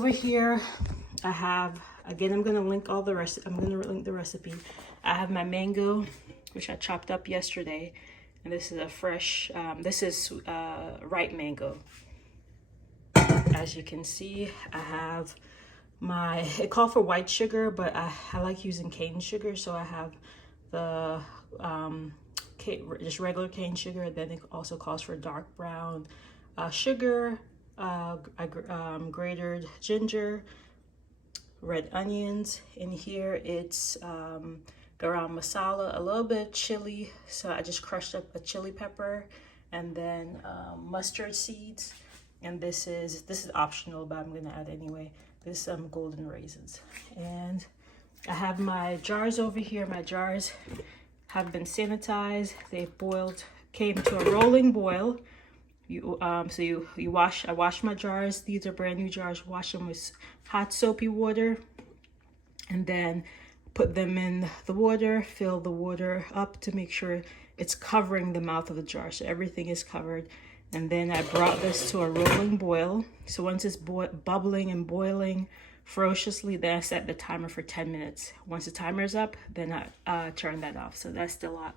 over here, I have, again, I'm gonna link all the rest. I'm gonna link the recipe. I have my mango, which I chopped up yesterday, and this is a fresh. This is ripe mango. As you can see, I have my. It called for white sugar, but I like using cane sugar, so I have the just regular cane sugar. Then it also calls for dark brown sugar, grated ginger, red onions. In here it's garam masala, a little bit of chili, so I just crushed up a chili pepper, and then mustard seeds, and this is optional, but I'm gonna add anyway. This golden raisins. And I have my jars over here. My jars have been sanitized. They've boiled, came to a rolling boil. I wash my jars. These are brand new jars. Wash them with hot soapy water, and then put them in the water. Fill the water up to make sure it's covering the mouth of the jar, so everything is covered. And then I brought this to a rolling boil. So once it's bubbling and boiling ferociously, then I set the timer for 10 minutes. Once the timer is up, then I turn that off. So that's still hot.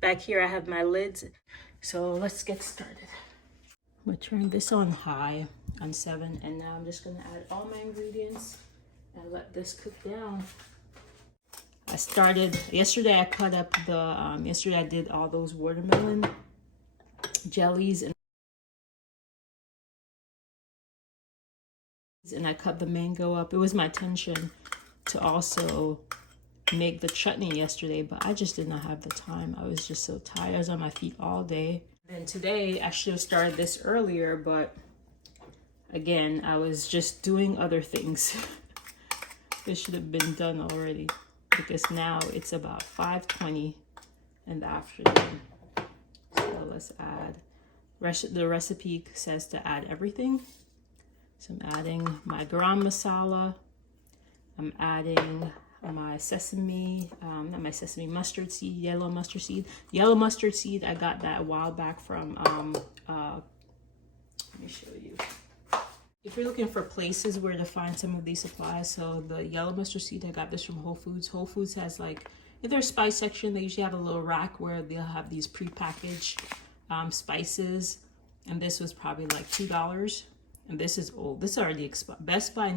Back here I have my lids. So let's get started. I'm gonna turn this on high, on 7, and now I'm just gonna add all my ingredients and let this cook down. I started, yesterday I cut up the, yesterday I did all those watermelon jellies, and I cut the mango up. It was my intention to also make the chutney yesterday, but I just did not have the time. I was just so tired. I was on my feet all day. And today I should have started this earlier, but again, I was just doing other things. This should have been done already, because now it's about 5:20 in the afternoon. So let's add, the recipe says to add everything. So I'm adding my garam masala. I'm adding my sesame, not my sesame, mustard seed, yellow mustard seed. Yellow mustard seed, I got that a while back from, let me show you. If you're looking for places where to find some of these supplies, so the yellow mustard seed, I got this from Whole Foods. Whole Foods has, like, in their spice section, they usually have a little rack where they'll have these prepackaged spices. And this was probably like $2. And this is old. This is already expired. Best Buy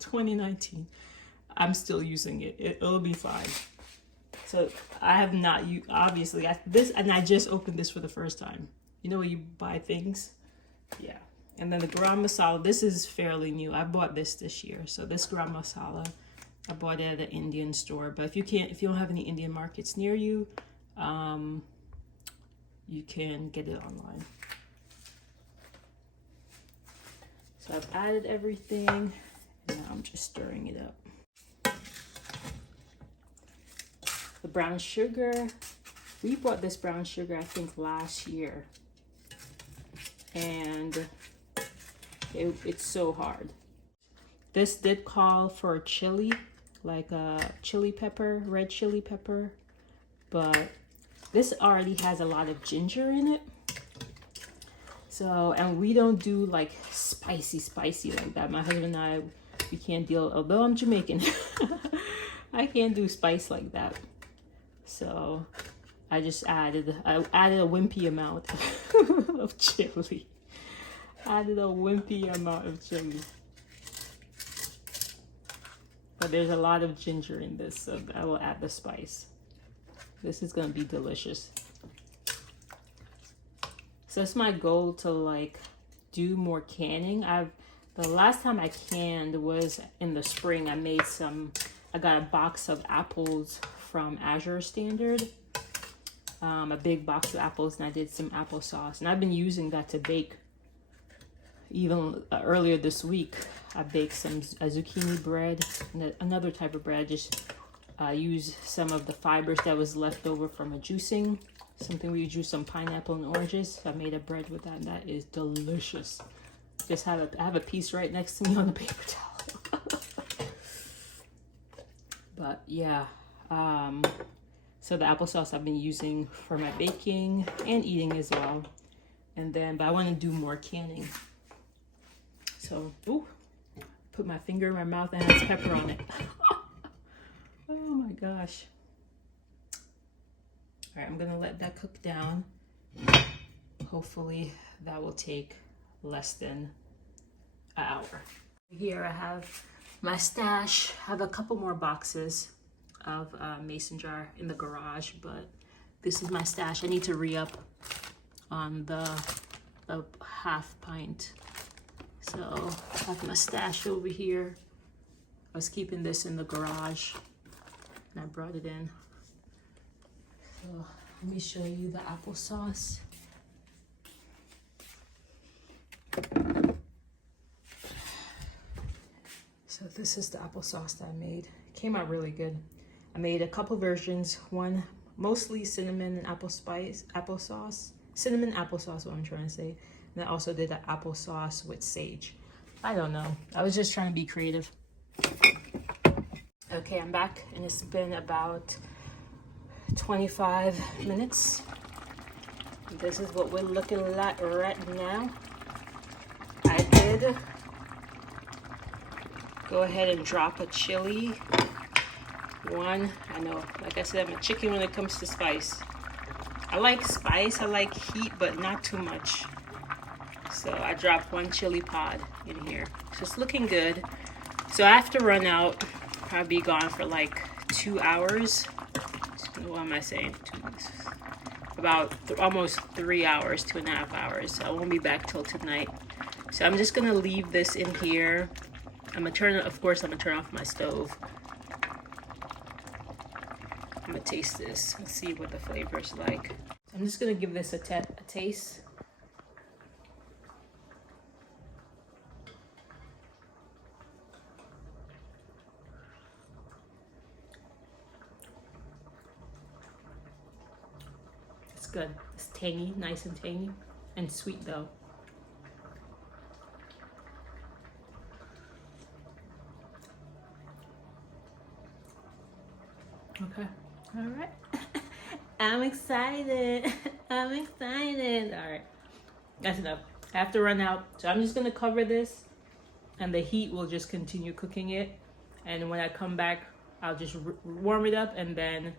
2019. I'm still using it. It'll be fine. So I have not used, obviously, and I just opened this for the first time. You know when you buy things? Yeah. And then the garam masala, this is fairly new. I bought this year. So this garam masala, I bought it at an Indian store. But if you don't have any Indian markets near you, you can get it online. So I've added everything, and now I'm just stirring it up. The brown sugar, we bought this brown sugar, I think, last year. And it's so hard. This did call for chili, like a chili pepper, red chili pepper. But this already has a lot of ginger in it. So, and we don't do like spicy like that. My husband and I, we can't deal, although I'm Jamaican, I can't do spice like that. So I added a wimpy amount of chili. Added a wimpy amount of chili. But there's a lot of ginger in this, so I will add the spice. This is gonna be delicious. So it's my goal to like do more canning. The last time I canned was in the spring. I got a box of apples from Azure Standard, a big box of apples, and I did some applesauce. And I've been using that to bake. Even earlier this week, I baked some zucchini bread, and another type of bread. Just use some of the fibers that was left over from a juicing. Something where you juice some pineapple and oranges. I made a bread with that, and that is delicious. Just I have a piece right next to me on the paper towel. But yeah, so the applesauce I've been using for my baking and eating as well. And then, but I want to do more canning. So, ooh, put my finger in my mouth and it has pepper on it. Oh my gosh. All right, I'm gonna let that cook down. Hopefully that will take less than an hour. Here I have my stash. I have a couple more boxes of mason jar in the garage, but this is my stash. I need to re-up on the half pint. So I have my stash over here. I was keeping this in the garage and I brought it in. So let me show you the applesauce. So this is the applesauce that I made. It came out really good. I made a couple versions. One mostly cinnamon and applesauce. Cinnamon applesauce, what I'm trying to say. And I also did an applesauce with sage. I don't know. I was just trying to be creative. Okay, I'm back and it's been about 25 minutes. This is what we're looking like right now. I did go ahead and drop a chili. One, I know, like I said, I'm a chicken when it comes to spice. I like spice, I like heat, but not too much. So I dropped one chili pod in here. So it's looking good. So I have to run out, probably be gone for like 2 hours. What am I saying? About almost 3 hours, 2.5 hours. So I won't be back till tonight. So I'm just gonna leave this in here. I'm gonna turn it, of course, I'm gonna turn off my stove. I'm gonna taste this and see what the flavor's like. I'm just gonna give this a taste. It's good. It's tangy, nice and tangy, and sweet though. Okay. All right. I'm excited. I'm excited. All right. That's enough. I have to run out. So I'm just going to cover this and the heat will just continue cooking it. And when I come back, I'll just warm it up and then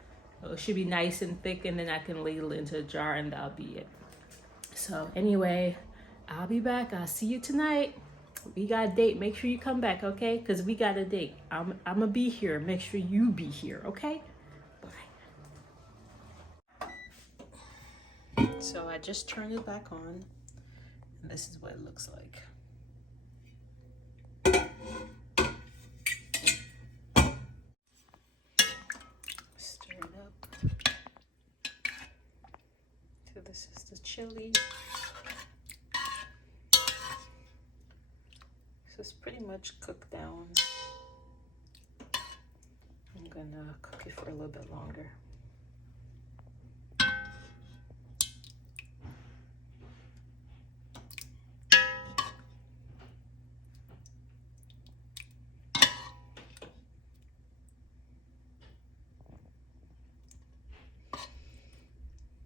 it should be nice and thick and then I can ladle it into a jar and that'll be it. So anyway, I'll be back. I'll see you tonight. We got a date. Make sure you come back, okay? Because we got a date. I'm going to be here. Make sure you be here, okay? Bye. So I just turned it back on. And this is what it looks like. Stir it up. So this is the chili. So it's pretty much cooked down. I'm gonna cook it for a little bit longer.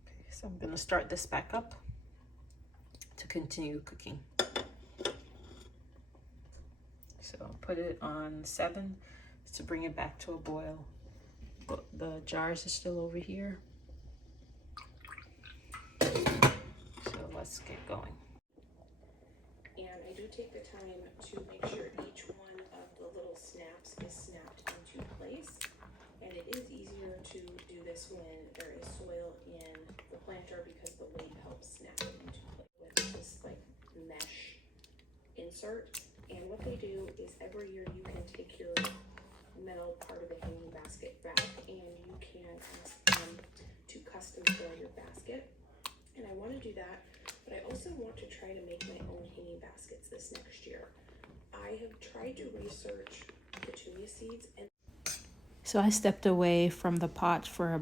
Okay, so I'm gonna start this back up to continue cooking. So I'll put it on 7 to bring it back to a boil. But the jars are still over here. So let's get going. And I do take the time to make sure each one of the little snaps is snapped into place. And it is easier to do this when there is soil in the planter because the weight helps snap it into place with this like mesh insert. And what they do is every year you can take your metal part of the hanging basket back and you can ask them to custom fill your basket. And I want to do that, but I also want to try to make my own hanging baskets this next year. I have tried to research petunia seeds and so I stepped away from the pot for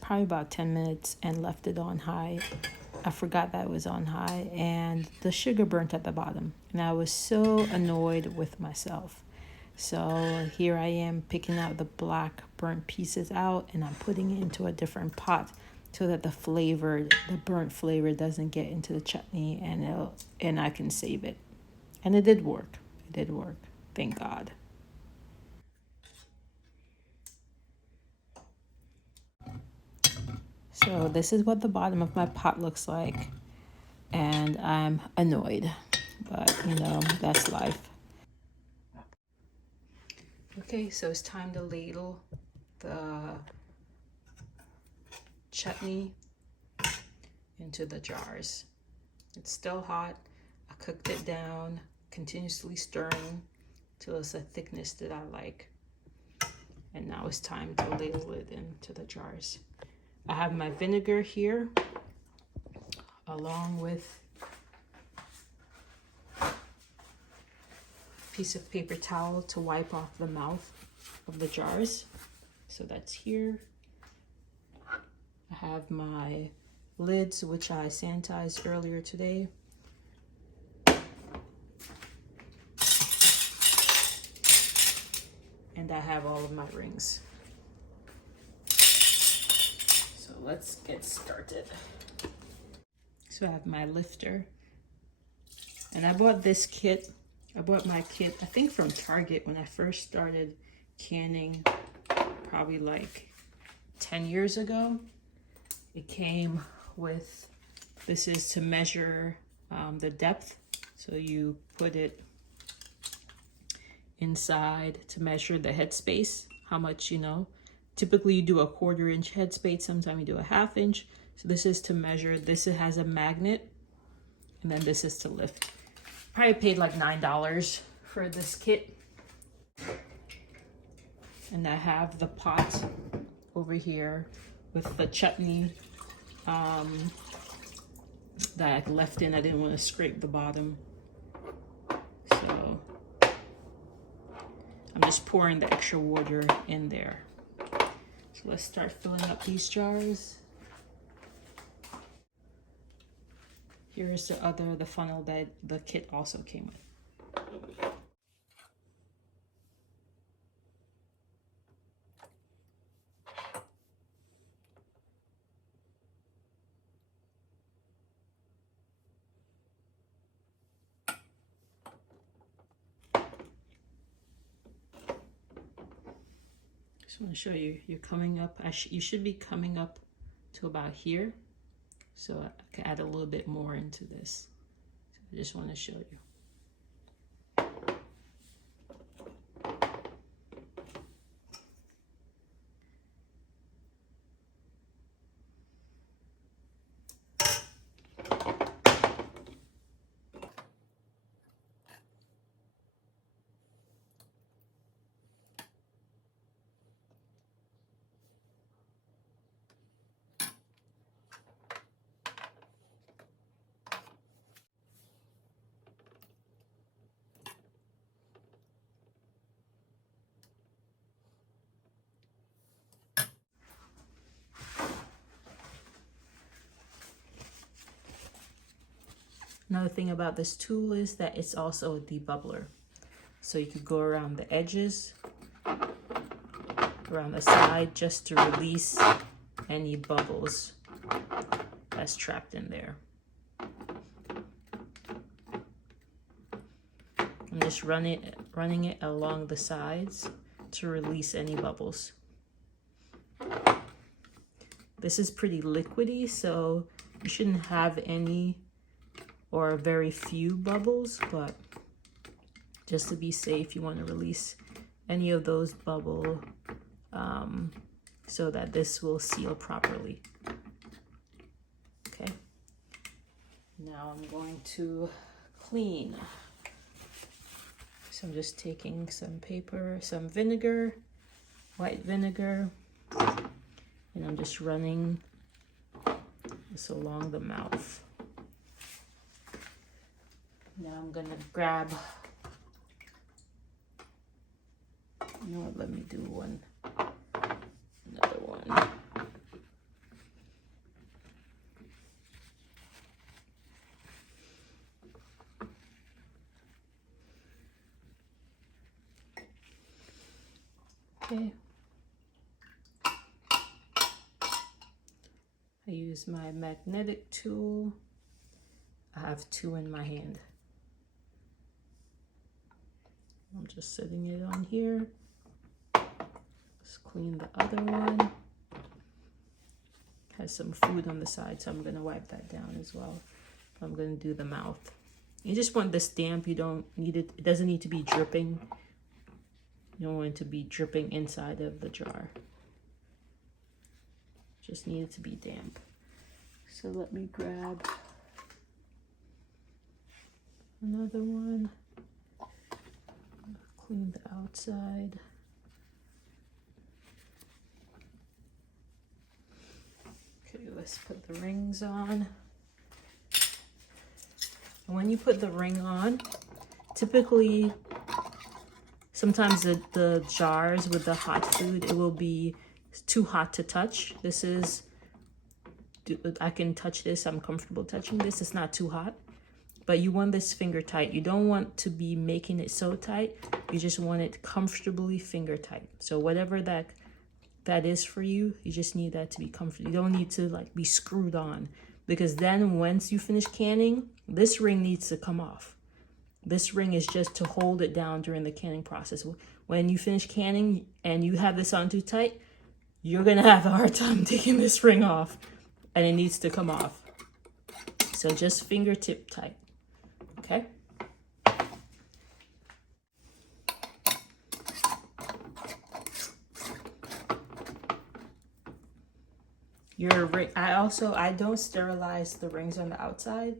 probably about 10 minutes and left it on high. I forgot that it was on high and the sugar burnt at the bottom and I was so annoyed with myself. So here I am picking out the black burnt pieces out and I'm putting it into a different pot so that the burnt flavor doesn't get into the chutney and I can save it. And it did work. It did work. Thank God. So this is what the bottom of my pot looks like. And I'm annoyed. But, you know, that's life. Okay, so it's time to ladle the chutney into the jars. It's still hot. I cooked it down, continuously stirring till it's a thickness that I like. And now it's time to ladle it into the jars. I have my vinegar here, along with a piece of paper towel to wipe off the mouth of the jars. So that's here. I have my lids, which I sanitized earlier today. And I have all of my rings. So let's get started. So I have my lifter. And I bought this kit. I bought my kit, I think from Target when I first started canning, probably like 10 years ago. It came with, this is to measure the depth. So you put it inside to measure the headspace, how much, you know. Typically you do a 1/4 inch headspace, sometimes you do a 1/2 inch. So this is to measure. This has a magnet, and then this is to lift. Probably paid like $9 for this kit. And I have the pot over here with the chutney that I left in. I didn't want to scrape the bottom. So I'm just pouring the extra water in there. So let's start filling up these jars. Here's the funnel that the kit also came with. Just want to show you, you're coming up, you should be coming up to about here. So I can add a little bit more into this. So I just want to show you. Another thing about this tool is that it's also a debubbler. So you could go around the edges, around the side, just to release any bubbles that's trapped in there. I'm just running it along the sides to release any bubbles. This is pretty liquidy, so you shouldn't have any or very few bubbles, but just to be safe, you want to release any of those bubbles so that this will seal properly. Okay, now I'm going to clean. So I'm just taking some paper, some vinegar, white vinegar, and I'm just running this along the mouth. Now I'm gonna grab, you know what, let me do another one. Okay. I use my magnetic tool. I have 2 in my hand. I'm just setting it on here. Let's clean the other one. Has some food on the side, so I'm gonna wipe that down as well. I'm gonna do the mouth. You just want this damp. You don't need it. It doesn't need to be dripping. You don't want it to be dripping inside of the jar. Just need it to be damp. So let me grab another one. Clean the outside. Okay, let's put the rings on. And when you put the ring on, typically, sometimes the jars with the hot food, it will be too hot to touch. This is, I can touch this. I'm comfortable touching this. It's not too hot. But you want this finger tight. You don't want to be making it so tight. You just want it comfortably finger tight. So whatever that is for you, you just need that to be comfortable. You don't need to like be screwed on, because then once you finish canning, this ring needs to come off. This ring is just to hold it down during the canning process. When you finish canning and you have this on too tight, you're gonna have a hard time taking this ring off, and it needs to come off. So just fingertip tight. Okay. Your ring, I don't sterilize the rings on the outside,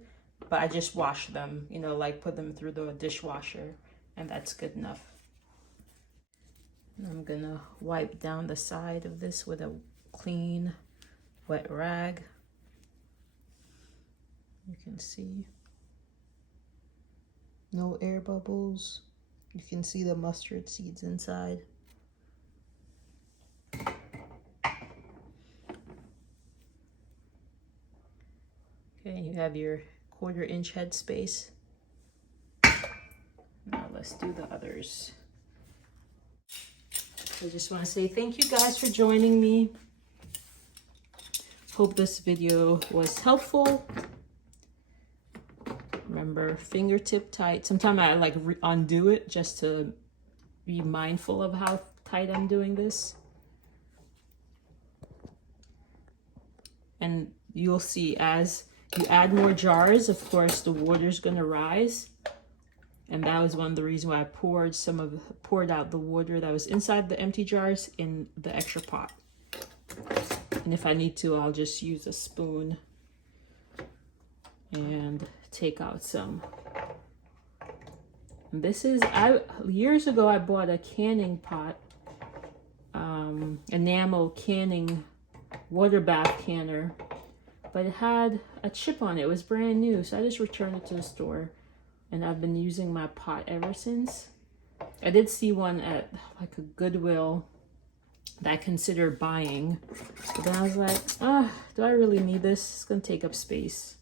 but I just wash them, you know, like put them through the dishwasher, and that's good enough. And I'm gonna wipe down the side of this with a clean, wet rag. You can see no air bubbles. You can see the mustard seeds inside. Okay, you have your 1/4 inch head space. Now let's do the others. I just want to say thank you guys for joining me. Hope this video was helpful. Remember, fingertip tight. Sometimes I like undo it just to be mindful of how tight I'm doing this. And you'll see as you add more jars, of course, the water's gonna rise. And that was one of the reasons why I poured out the water that was inside the empty jars in the extra pot. And if I need to, I'll just use a spoon and take out some. And this is, years ago I bought a canning pot, enamel canning water bath canner, but it had a chip on it. It was brand new, so I just returned it to the store, and I've been using my pot ever since. I did see one at like a Goodwill that I considered buying, but then I was like, do I really need this? It's gonna take up space.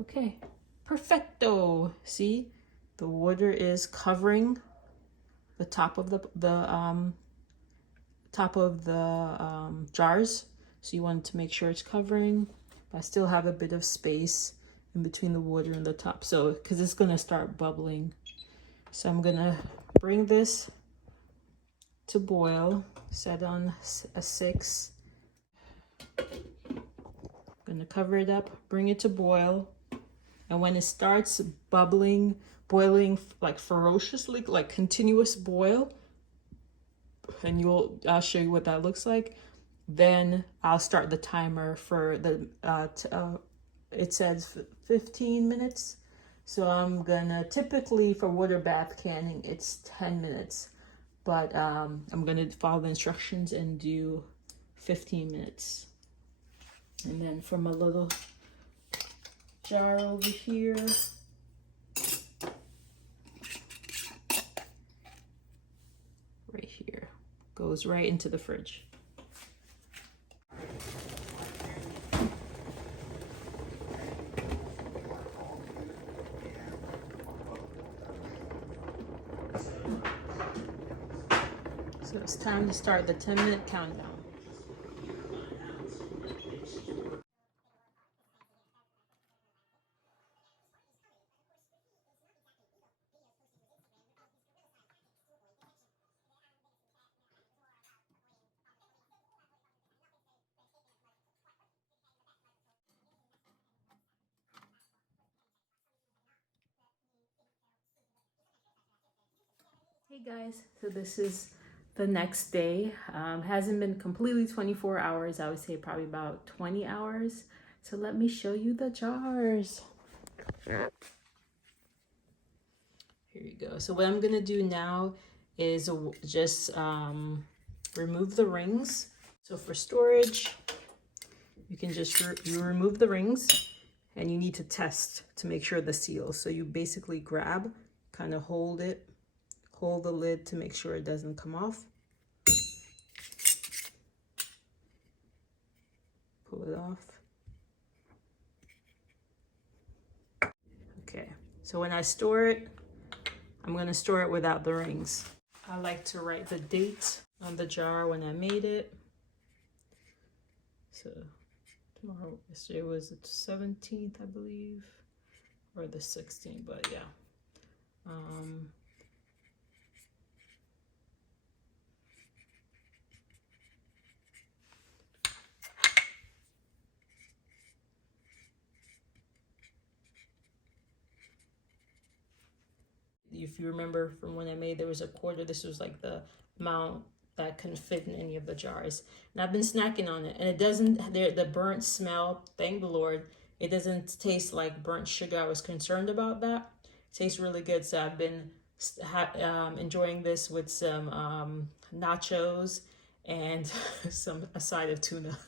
Okay, perfecto. See, the water is covering the top of the jars, so you want to make sure it's covering, but I still have a bit of space in between the water and the top, so because it's gonna start bubbling. So I'm gonna bring this to boil, set on a 6. Gonna cover it up, bring it to boil, and when it starts bubbling, boiling like ferociously, like continuous boil, and I'll show you what that looks like, then I'll start the timer for the it says 15 minutes, so I'm gonna, typically for water bath canning it's 10 minutes, but I'm gonna follow the instructions and do 15 minutes. And then from a little jar over here, right here, goes right into the fridge. So it's time to start the 10-minute countdown. Hey guys, so this is the next day. Hasn't been completely 24 hours. I would say probably about 20 hours. So let me show you the jars. Here you go. So what I'm gonna do now is just remove the rings. So for storage, you can just you remove the rings, and you need to test to make sure the seal. So you basically grab, kind of hold the lid to make sure it doesn't come off. Pull it off. Okay, so when I store it, I'm gonna store it without the rings. I like to write the date on the jar when I made it. So yesterday was the 17th, I believe, or the 16th, but yeah. If you remember from when I made, there was a quarter. This was like the amount that couldn't fit in any of the jars. And I've been snacking on it, and it doesn't, the burnt smell, thank the Lord, it doesn't taste like burnt sugar. I was concerned about that. It tastes really good. So I've been enjoying this with some nachos and a side of tuna.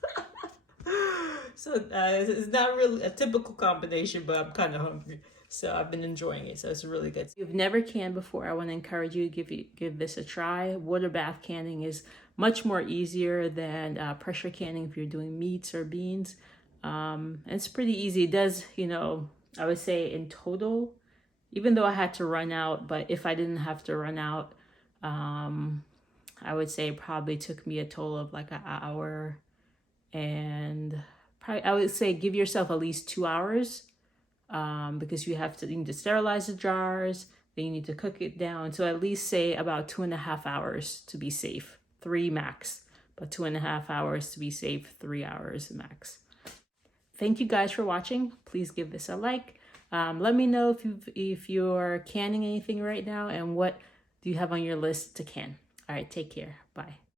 So it's not really a typical combination, but I'm kind of hungry. So I've been enjoying it. So it's really good. If you've never canned before, I want to encourage you to give this a try. Water bath canning is much more easier than pressure canning if you're doing meats or beans. And it's pretty easy. It does, I would say in total, even though I had to run out, but if I didn't have to run out, I would say it probably took me a total of like an hour, and probably I would say give yourself at least 2 hours, because you need to sterilize the jars, then you need to cook it down. So at least say about 2.5 hours to be safe, 3 max, but 2.5 hours to be safe, 3 hours max. Thank you guys for watching. Please give this a like. Let me know if you're canning anything right now, and what do you have on your list to can. All right, take care. Bye.